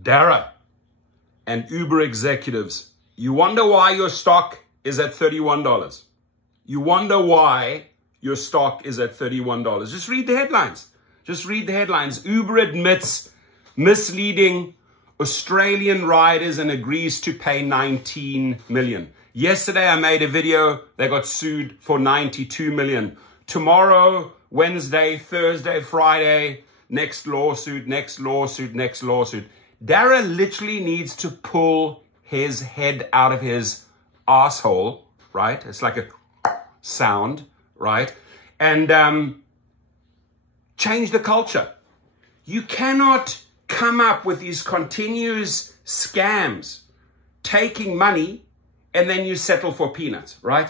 Dara and Uber executives, you wonder why your stock is at $31. You wonder why your stock is at $31. Just read the headlines. Just read the headlines. Uber admits misleading Australian riders and agrees to pay $19 million. Yesterday, I made a video. They got sued for $92 million. Tomorrow, Wednesday, Thursday, Friday, next lawsuit, next lawsuit, next lawsuit. Dara literally needs to pull his head out of his asshole, right? It's like a sound, right? And change the culture. You cannot come up with these continuous scams, taking money, and then you settle for peanuts, right?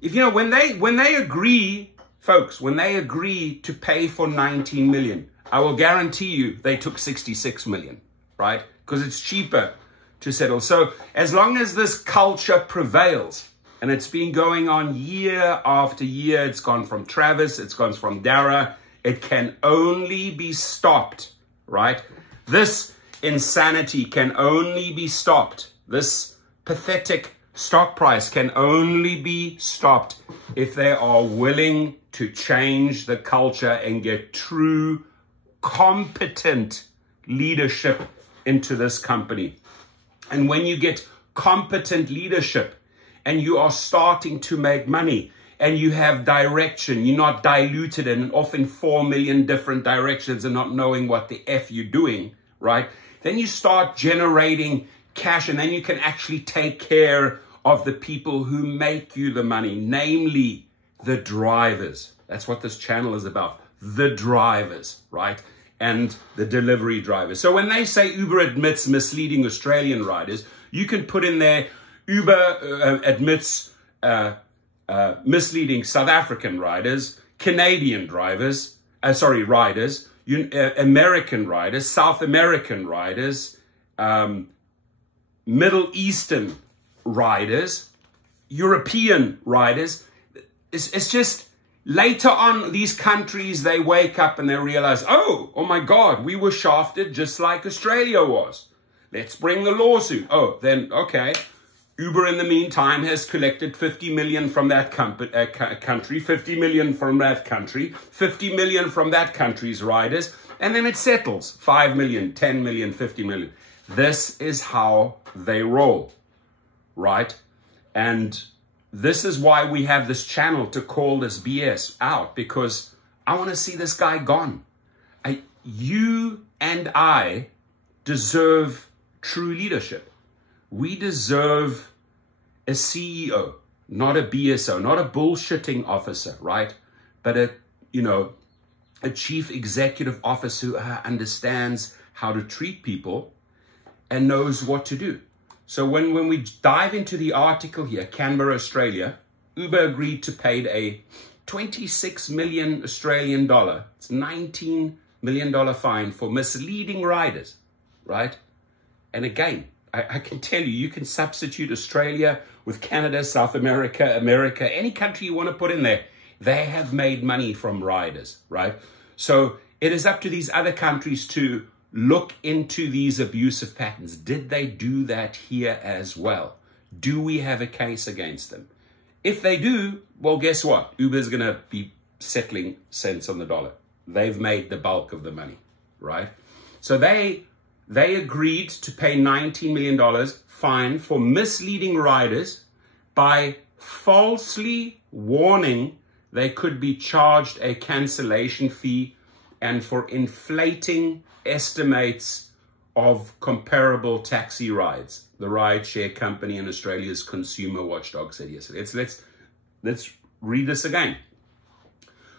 If you know, when they agree, folks, when they agree to pay for 19 million, I will guarantee you they took 66 million, right? Because it's cheaper to settle. So as long as this culture prevails, and it's been going on year after year, it's gone from Travis, it's gone from Dara, it can only be stopped, right? This insanity can only be stopped. This pathetic stock price can only be stopped if they are willing to change the culture and get true, competent leadership into this company. And when you get competent leadership and you are starting to make money and you have direction, you're not diluted and off in 4 million different directions and not knowing what the F you're doing, right? Then you start generating cash, and then you can actually take care of the people who make you the money, namely the drivers. That's what this channel is about, the drivers, right? And the delivery drivers. So when they say Uber admits misleading Australian riders, you can put in there, Uber admits misleading South African riders, Canadian riders, American riders, South American riders, Middle Eastern riders, European riders. It's just later on, these countries, they wake up and they realize, oh my God, we were shafted just like Australia was. Let's bring the lawsuit. Oh, then, okay. Uber, in the meantime, has collected 50 million from that country, 50 million from that country, 50 million from that country's riders, and then it settles 5 million, 10 million, 50 million. This is how they roll, right? And this is why we have this channel to call this BS out, because I want to see this guy gone. You and I deserve true leadership. We deserve a CEO, not a BSO, not a bullshitting officer, right? But a chief executive officer who understands how to treat people and knows what to do. So when we dive into the article here, Canberra, Australia, Uber agreed to pay a 26 million Australian dollar, it's $19 million fine for misleading riders, right? And again, I can tell you, you can substitute Australia with Canada, South America, America, any country you want to put in there. They have made money from riders, right? So it is up to these other countries to look into these abusive patterns. Did they do that here as well? Do we have a case against them? If they do, well, guess what? Uber's going to be settling cents on the dollar. They've made the bulk of the money, right? So they agreed to pay $19 million fine for misleading riders by falsely warning they could be charged a cancellation fee and for inflating estimates of comparable taxi rides. The Rideshare company in Australia's consumer watchdog said yesterday. Let's read this again.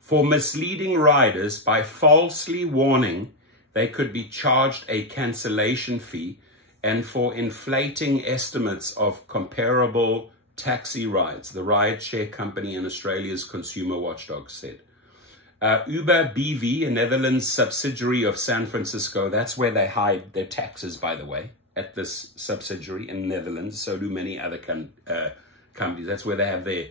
For misleading riders by falsely warning they could be charged a cancellation fee and for inflating estimates of comparable taxi rides, the Rideshare company in Australia's consumer watchdog said. Uber BV, a Netherlands subsidiary of San Francisco, that's where they hide their taxes, by the way, at this subsidiary in the Netherlands. So do many other companies. That's where they have their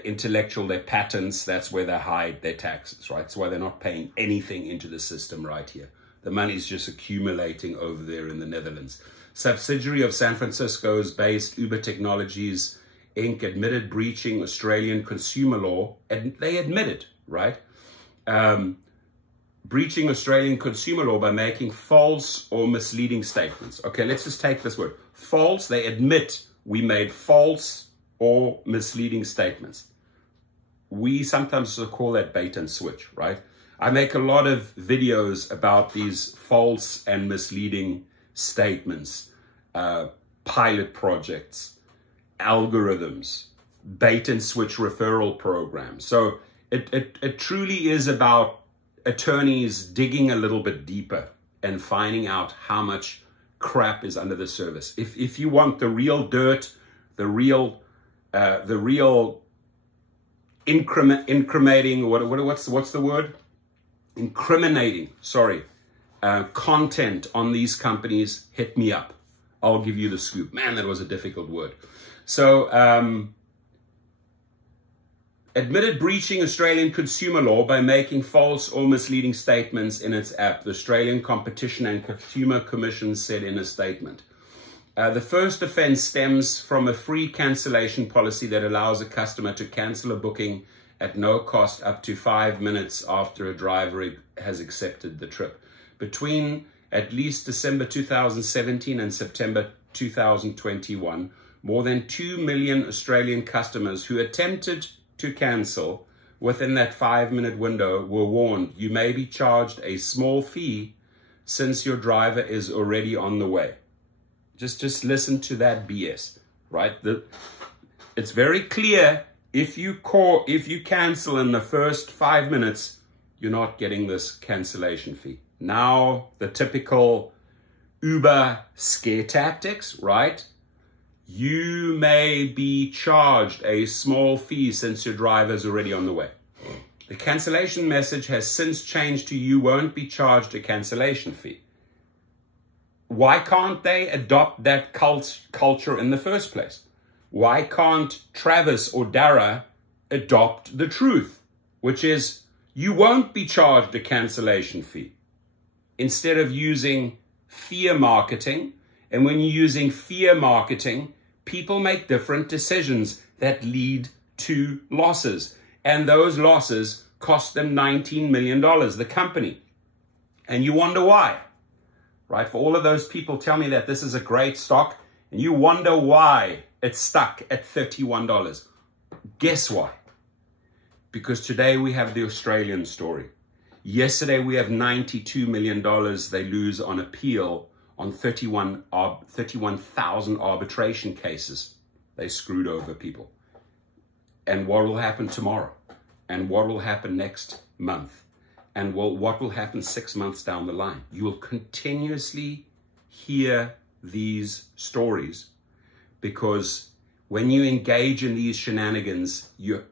intellectual, their patents. That's where they hide their taxes, right? That's why they're not paying anything into the system right here. The money's just accumulating over there in the Netherlands. Subsidiary of San Francisco's based Uber Technologies, Inc. admitted breaching Australian consumer law. And they admitted, right? Breaching Australian consumer law by making false or misleading statements. Okay, let's just take this word. False, they admit we made false or misleading statements. We sometimes call that bait and switch, right? I make a lot of videos about these false and misleading statements, pilot projects, algorithms, bait and switch referral programs. So it truly is about attorneys digging a little bit deeper and finding out how much crap is under the surface. If you want the real dirt, the real incriminating, what's the word? Incriminating, sorry, content on these companies, hit me up. I'll give you the scoop. Man, that was a difficult word. So, admitted breaching Australian consumer law by making false or misleading statements in its app, the Australian Competition and Consumer Commission said in a statement. The first offence stems from a free cancellation policy that allows a customer to cancel a booking at no cost up to 5 minutes after a driver has accepted the trip. Between at least December 2017 and September 2021, more than 2 million Australian customers who attempted to cancel within that 5-minute window were warned you may be charged a small fee since your driver is already on the way. Just listen to that BS, right? It's very clear. If you cancel in the first 5 minutes, you're not getting this cancellation fee. Now, the typical Uber scare tactics, right? You may be charged a small fee since your driver is already on the way. The cancellation message has since changed to you won't be charged a cancellation fee. Why can't they adopt that culture in the first place? Why can't Travis or Dara adopt the truth, which is you won't be charged a cancellation fee, instead of using fear marketing? And when you're using fear marketing, people make different decisions that lead to losses. And those losses cost them $19 million, the company. And you wonder why. Right? For all of those people tell me that this is a great stock, and you wonder why it's stuck at $31. Guess why? Because today we have the Australian story. Yesterday we have $92 million they lose on appeal on 31,000 arbitration cases. They screwed over people. And what will happen tomorrow? And what will happen next month? And what will happen 6 months down the line? You will continuously hear these stories, because when you engage in these shenanigans, you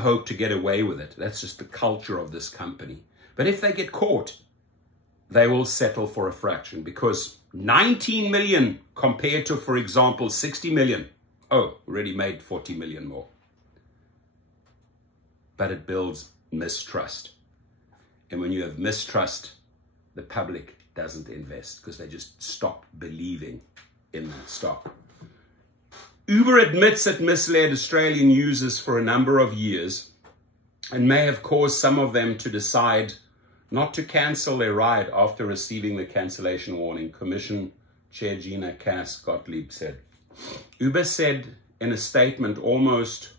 hope to get away with it. That's just the culture of this company. But if they get caught, they will settle for a fraction, because 19 million compared to, for example, 60 million. Oh, already made 40 million more. But it builds mistrust. And when you have mistrust, the public doesn't invest because they just stop believing in that stock. Uber admits it misled Australian users for a number of years and may have caused some of them to decide not to cancel their ride after receiving the cancellation warning, Commission Chair Gina Cass-Gottlieb said. Uber said in a statement almost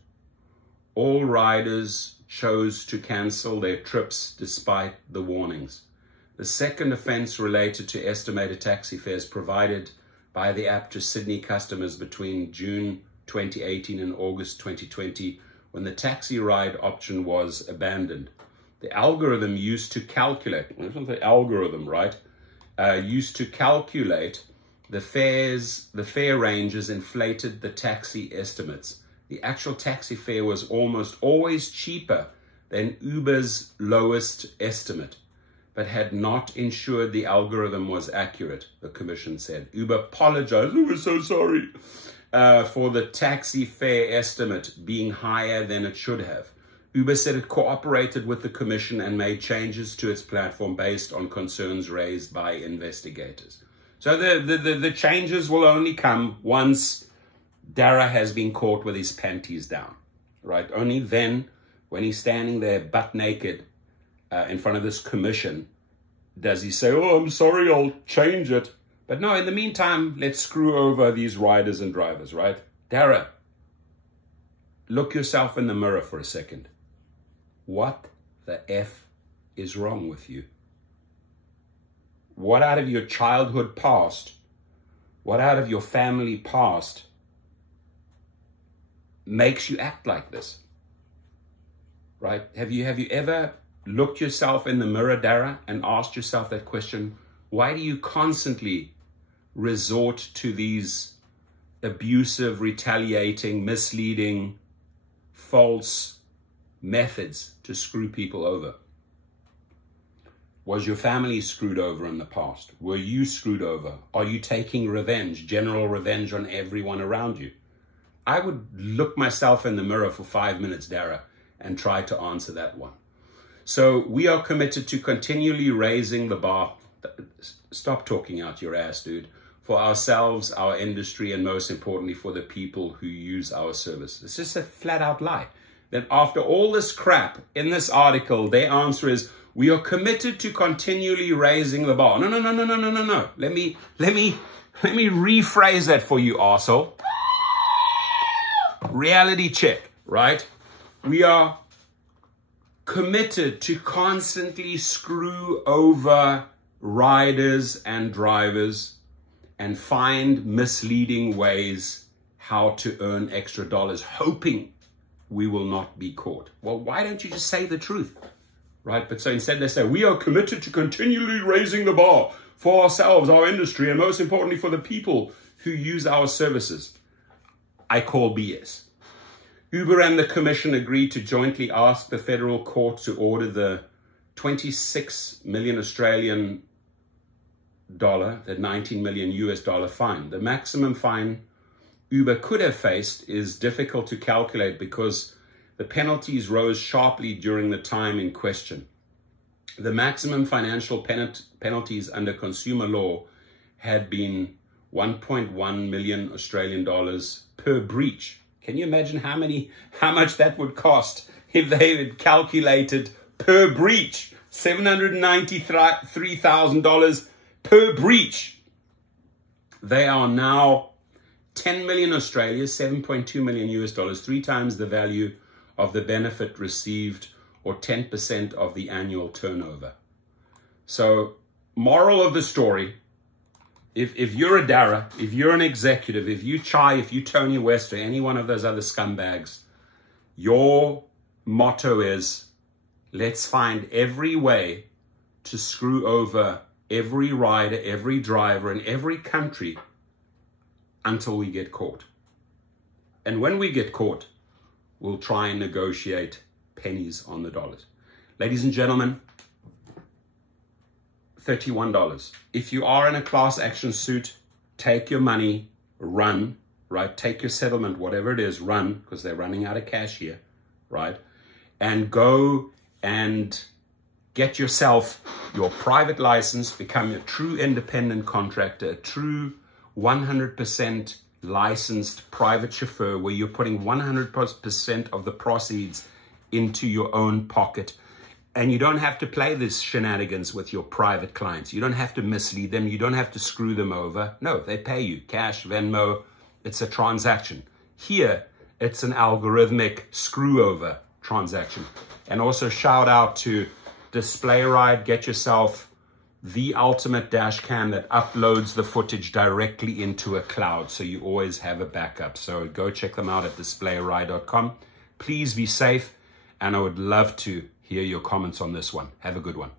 all riders chose to cancel their trips despite the warnings. The second offence related to estimated taxi fares provided by the app to Sydney customers between June 2018 and August 2020, when the taxi ride option was abandoned. The algorithm used to calculate, it's not the algorithm, right? Used to calculate the fare ranges inflated the taxi estimates. The actual taxi fare was almost always cheaper than Uber's lowest estimate, but had not ensured the algorithm was accurate, the commission said. Uber apologized, we're so sorry, for the taxi fare estimate being higher than it should have. Uber said it cooperated with the commission and made changes to its platform based on concerns raised by investigators. So the changes will only come once Dara has been caught with his panties down, right? Only then, when he's standing there butt naked in front of this commission, does he say, oh, I'm sorry, I'll change it. But no, in the meantime, let's screw over these riders and drivers, right? Dara, look yourself in the mirror for a second. What the F is wrong with you? What out of your childhood past, what out of your family past makes you act like this? Right? Have you ever looked yourself in the mirror, Dara, and asked yourself that question? Why do you constantly resort to these abusive, retaliating, misleading, false methods to screw people over? Was your family screwed over in the past? Were you screwed over? Are you taking revenge, general revenge on everyone around you? I would look myself in the mirror for 5 minutes, Dara, and try to answer that one. So we are committed to continually raising the bar. Stop talking out your ass, dude. For ourselves, our industry, and most importantly, for the people who use our service. It's just a flat out lie. That after all this crap in this article, their answer is, we are committed to continually raising the bar. No. Let me rephrase that for you, arsehole. Reality check, right? We are committed to constantly screw over riders and drivers and find misleading ways how to earn extra dollars, hoping we will not be caught. Well, why don't you just say the truth, right? But so instead they say, we are committed to continually raising the bar for ourselves, our industry, and most importantly for the people who use our services. I call BS. Uber and the commission agreed to jointly ask the federal court to order the 26 million Australian dollar, the 19 million US dollar fine. The maximum fine Uber could have faced is difficult to calculate because the penalties rose sharply during the time in question. The maximum financial penalties under consumer law had been 1.1 million Australian dollars per breach. Can you imagine how much that would cost if they had calculated per breach? $793,000 per breach. They are now 10 million Australia, 7.2 million US dollars, 3 times the value of the benefit received, or 10% of the annual turnover. So, moral of the story, if you're a Dara, if you're an executive, if you Chai, if you Tony West, or any one of those other scumbags, your motto is, let's find every way to screw over every rider, every driver in every country until we get caught. And when we get caught, we'll try and negotiate pennies on the dollars. Ladies and gentlemen, $31. If you are in a class action suit, take your money, run, right? Take your settlement, whatever it is, run, because they're running out of cash here, right? And go and get yourself your private license, become a true independent contractor, a true 100% licensed private chauffeur where you're putting 100% of the proceeds into your own pocket. And you don't have to play this shenanigans with your private clients. You don't have to mislead them. You don't have to screw them over. No, they pay you cash, Venmo. It's a transaction. Here, it's an algorithmic screw over transaction. And also shout out to Display Ride. Get yourself the ultimate dash cam that uploads the footage directly into a cloud, so you always have a backup. So go check them out at displayride.com. Please be safe, and I would love to hear your comments on this one. Have a good one.